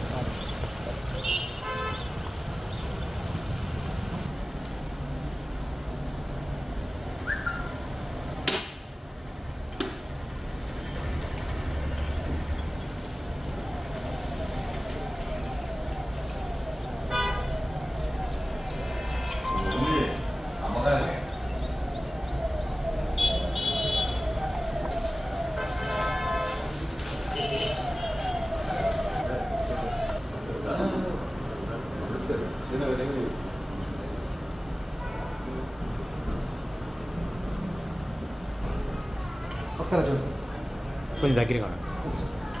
that up. సరే శ్రీనగర్ ఏం చేస్తుంది ఒకసారి చూడండి కొంచెం దగ్గరగా కూర్చోండి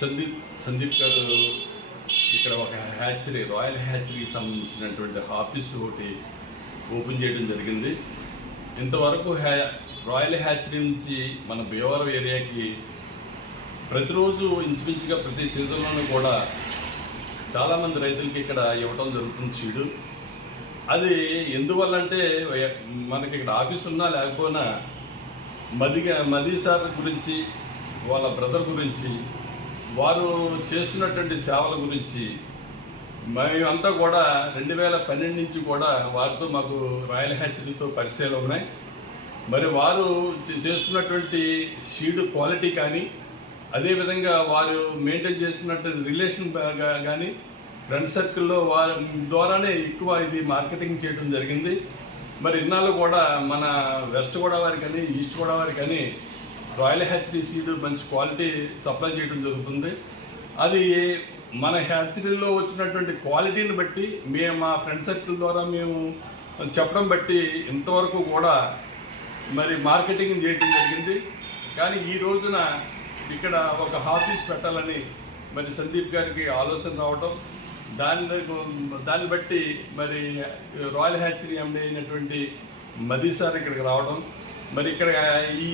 సందీప్ సందీప్ గారు ఇక్కడ ఒక హ్యాచరీ రాయల్ హ్యాచరీకి సంబంధించినటువంటి ఆఫీస్ ఒకటి ఓపెన్ చేయడం జరిగింది ఇంతవరకు హ్యా రాయల్ హ్యాచరీ నుంచి మన భీమవరం ఏరియాకి ప్రతిరోజు ఇంచుమించుగా ప్రతి సీజన్లోనూ కూడా చాలామంది రైతులకి ఇక్కడ ఇవ్వటం జరుగుతుంది సీడు అది ఎందువల్ల అంటే మనకి ఇక్కడ ఆఫీస్ ఉన్నా లేకపోయినా మదిగా మది సార్ గురించి వాళ్ళ బ్రదర్ గురించి వారు చేస్తున్నటువంటి సేవల గురించి మేమంతా కూడా రెండు వేల పన్నెండు నుంచి కూడా వారితో మాకు రాయల్ హ్యాచరీతో పరిచయాలు ఉన్నాయి మరి వారు చేస్తున్నటువంటి షీడ్ క్వాలిటీ కానీ అదేవిధంగా వారు మెయింటైన్ చేస్తున్నటువంటి రిలేషన్ కానీ ఫ్రెండ్ సర్కిల్లో వారి ద్వారానే ఎక్కువ ఇది మార్కెటింగ్ చేయడం జరిగింది మరి ఇన్నాళ్ళు కూడా మన వెస్ట్ గోదావరి కానీ ఈస్ట్ గోదావరి కానీ రాయల్ హ్యాచరీ సీడ్ మంచి క్వాలిటీ సప్లై చేయడం జరుగుతుంది అది మన హ్యాచరీలో వచ్చినటువంటి క్వాలిటీని బట్టి మేము మా ఫ్రెండ్ సర్కిల్ ద్వారా మేము చెప్పడం బట్టి ఇంతవరకు కూడా మరి మార్కెటింగ్ చేయడం జరిగింది కానీ ఈ రోజున ఇక్కడ ఒక ఆఫీస్ పెట్టాలని మరి సందీప్ గారికి ఆలోచన రావటం దాని దాన్ని బట్టి మరి రాయల్ హ్యాచరీ ఎండీ అయినటువంటి మదీ సార్ ఇక్కడికి రావడం మరి ఇక్కడ ఈ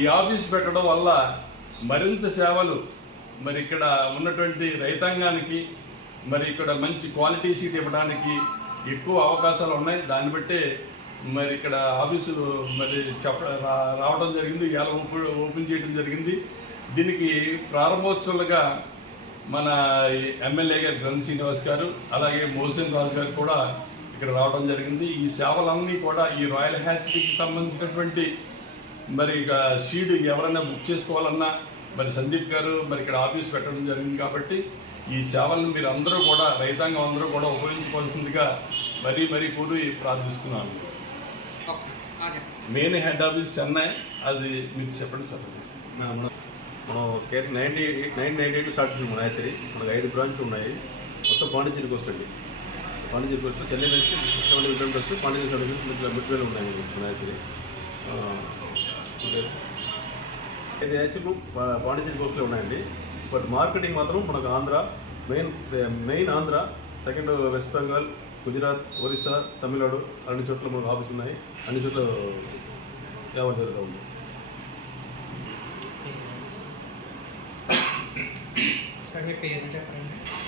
ఈ ఆఫీస్ పెట్టడం వల్ల మరింత సేవలు మరి ఇక్కడ ఉన్నటువంటి రైతాంగానికి మరి ఇక్కడ మంచి క్వాలిటీ సీట్ ఇవ్వడానికి ఎక్కువ అవకాశాలు ఉన్నాయి దాన్ని బట్టి మరి ఇక్కడ ఆఫీసులు మరి చెప్ప రావడం జరిగింది ఎలా ఓపెన్ ఓపెన్ చేయడం జరిగింది దీనికి ప్రారంభోత్సవాలుగా మన ఎమ్మెల్యే గారు గ్రంథ శ్రీనివాస్ గారు అలాగే మోసన్ రాజు గారు కూడా ఇక్కడ రావడం జరిగింది ఈ సేవలన్నీ కూడా ఈ రాయల్ హ్యాచరీకి సంబంధించినటువంటి మరి ఇక సీడ్ ఎవరైనా బుక్ చేసుకోవాలన్నా మరి సందీప్ గారు మరి ఇక్కడ ఆఫీస్ పెట్టడం జరిగింది కాబట్టి ఈ సేవలను మీరు అందరూ కూడా రైతాంగం అందరూ కూడా ఉపయోగించుకోవాల్సిందిగా మరీ మరీ కూడి ప్రార్థిస్తున్నాను మెయిన్ హెడ్ ఆఫీస్ చెన్నై అది మీరు చెప్పండి సార్ మనం care ninety nine ninety eight start చేసిన మన మనకు ఐదు బ్రాంచ్లు ఉన్నాయి మొత్తం పాండిచ్చేరికి వస్తుంది పాండిచ్చేరికి వచ్చి చెన్నై నుంచి six seventy kilometres Pondicherry seventy kilometres మిడ్వేలు ఉన్నాయి మన యాక్చువల్లీ ఇది పాండిచ్చేరి కోస్ట్లో ఉన్నాయండి బట్ మార్కెటింగ్ మాత్రం మనకు Andhra main main Andhra second West Bengal Gujarat Orissa Tamil Nadu అన్ని చోట్ల మనకు ఆఫీస్ ఉన్నాయి అన్ని చోట్ల వ్యాపారం జరుగుతూ ఉంది पेर चपड़ी